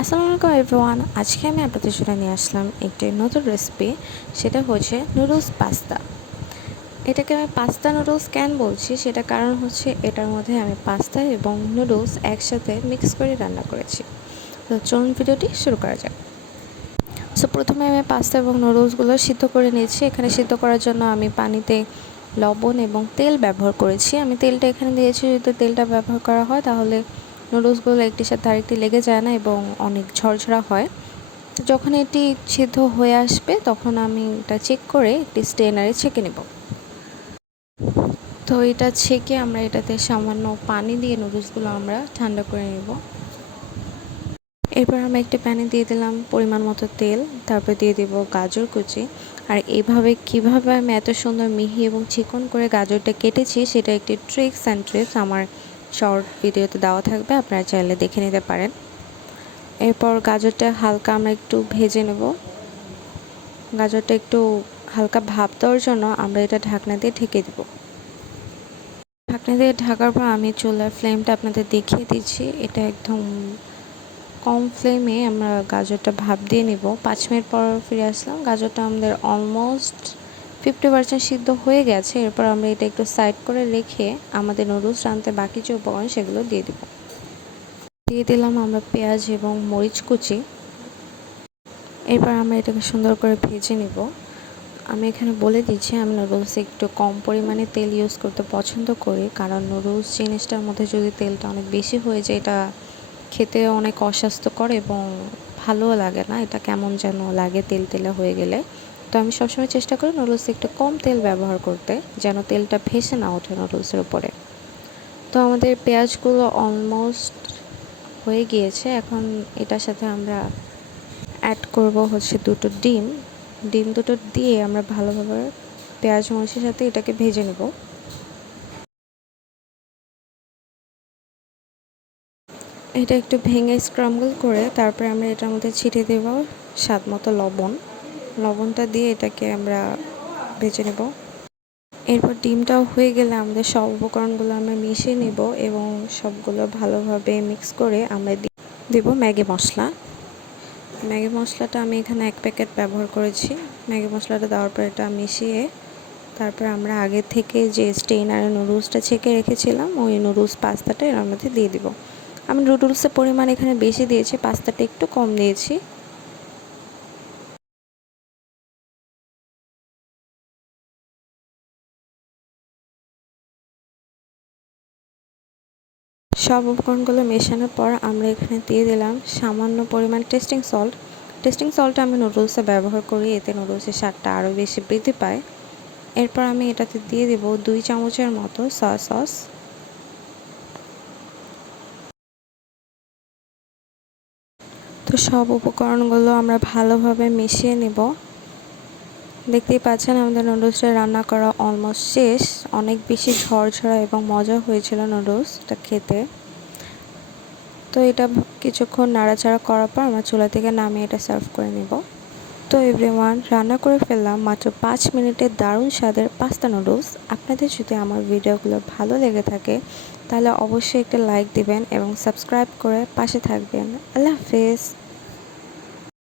আসসালামু আলাইকুম এভরিওয়ান। আজকে আমি আপনাদের জন্য নিয়ে আসলাম একটি নতুন রেসিপি। সেটা হচ্ছে নুডলস পাস্তা। এটাকে আমি পাস্তা নুডলস কেন বলছি সেটা কারণ হচ্ছে এটার মধ্যে আমি পাস্তা এবং নুডলস একসাথে মিক্স করে রান্না করেছি। তো চলুন ভিডিওটি শুরু করা যাক। প্রথমে আমি পাস্তা এবং নুডলসগুলো সিদ্ধ করে নিয়েছি। এখানে সিদ্ধ করার জন্য আমি পানিতে লবণ এবং তেল ব্যবহার করেছি। আমি তেলটা এখানে দিয়েছি, যদি তেলটা ব্যবহার করা হয় তাহলে নুডলসগুলো একটির সাথে আরেকটি লেগে যায় না এবং অনেক ঝরঝরা হয়। তো যখন এটি সিদ্ধ হয়ে আসবে তখন আমি এটা চেক করে একটি স্ট্রেনারে ছেঁকে নেব। তো এটা ছেঁকে আমরা এটাতে সামান্য পানি দিয়ে নুডলসগুলো আমরা ঠান্ডা করে নেব। এরপর আমি একটা প্যানে দিয়ে দিলাম পরিমাণ মতো তেল, তারপর দিয়ে দেব গাজর কুচি। আর এইভাবে কিভাবে আমি এত সুন্দর মিহি এবং চিকন করে গাজরটা কেটেছি সেটা একটি ট্রিক্স অ্যান্ড টিপস আমার শর্ট ভিডিওতে দেওয়া থাকবে, আপনারা চাইলে দেখে নিতে পারেন। এরপর গাজরটা হালকা আমরা একটু ভেজে নেব। গাজরটা একটু হালকা ভাপ দেওয়ার জন্য আমরা এটা ঢাকনা দিয়ে ঢেকে দেব। ঢাকনা দিয়ে ঢাকার পর আমি চুলার ফ্লেমটা আপনাদের দেখিয়ে দিচ্ছি। এটা একদম কম ফ্লেমে আমরা গাজরটা ভাপ দিয়ে নেব। 5 মিনিট পর ফিরে আসলাম। গাজরটা আমাদের অলমোস্ট 50% সিদ্ধ হয়ে গেছে। এরপর আমরা এটা একটু সাইড করে রেখে আমাদের নুডলস রাঁধতে বাকি যে উপকরণ সেগুলো দিয়ে দেব। দিয়ে দিলাম আমরা পেঁয়াজ এবং মরিচ কুচি। এরপর আমরা এটাকে সুন্দর করে ভেজে নেব। আমি এখানে বলে দিচ্ছি আমি নুডলসে একটু কম পরিমাণে তেল ইউজ করতে পছন্দ করি, কারণ নুডলস জিনিসটার মধ্যে যদি তেলটা অনেক বেশি হয়ে যায় এটা খেতে অনেক অস্বাস্থ্যকর এবং ভালোও লাগে না, এটা কেমন যেন লাগে তেল তেলে হয়ে গেলে। তো আমি সবসময় চেষ্টা করি নুডলসে একটু কম তেল ব্যবহার করতে, যেন তেলটা ভেসে না ওঠে নুডলসের উপরে। তো আমাদের পেঁয়াজগুলো অলমোস্ট হয়ে গিয়েছে। এখন এটার সাথে আমরা অ্যাড করব হচ্ছে দুটো ডিম। ডিম দুটো দিয়ে আমরা ভালোভাবে পেঁয়াজ মরিচের সাথে এটাকে ভেজে নেব। এটা একটু ভেঙে স্ক্রাম্বল করে তারপরে আমরা এটার মধ্যে ছিটিয়ে দেব স্বাদ মতো লবণ। লবণটা দিয়ে এটাকে আমরা ভেজে নেব। এরপর ডিমটাও হয়ে গেলে আমাদের সব উপকরণগুলো আমরা মিশিয়ে নেব এবং সবগুলো ভালোভাবে মিক্স করে আমরা দেব ম্যাগি মশলা। ম্যাগি মশলাটা আমি এখানে 1 প্যাকেট ব্যবহার করেছি। ম্যাগি মশলাটা দেওয়ার পর এটা মিশিয়ে তারপর আমরা আগে থেকে যে স্টেইনারে নুডলসটা ছেঁকে রেখেছিলাম ওই নুডলস পাস্তাটা এর মধ্যে দিয়ে দিব। আমি নুডলসের পরিমাণ এখানে বেশি দিয়েছি, পাস্তাটা একটু কম দিয়েছি। সব উপকরণগুলো মেশানোর পর আমরা এখানে দিয়ে দিলাম সামান্য পরিমাণ টেস্টিং সল্ট। টেস্টিং সল্টটা আমি নুডলসে ব্যবহার করি, এতে নুডলসের স্বাদটা আরও বেশি বৃদ্ধি পায়। এরপর আমি এটাতে দিয়ে দেব 2 চামচের মতো সয়া সস। তো সব উপকরণগুলো আমরা ভালোভাবে মিশিয়ে নেব। দেখতেই পাচ্ছেন আমাদের নুডলসটা রান্না করা অলমোস্ট শেষ। অনেক বেশি ঝরঝরা এবং মজা হয়েছিল নুডলসটা খেতে। তো এটা কিছুক্ষণ নাড়াচাড়া করার পর আমরা চুলা থেকে নামিয়ে এটা সার্ভ করে নেব। তো এভরিওয়ান, রান্না করে ফেললাম মাত্র 5 মিনিটের দারুণ স্বাদের পাস্তা নুডলস। আপনাদের যদি আমার ভিডিওগুলো ভালো লেগে থাকে তাহলে অবশ্যই একটা লাইক দিবেন এবং সাবস্ক্রাইব করে পাশে থাকবেন। আল্লাহ হাফেজ।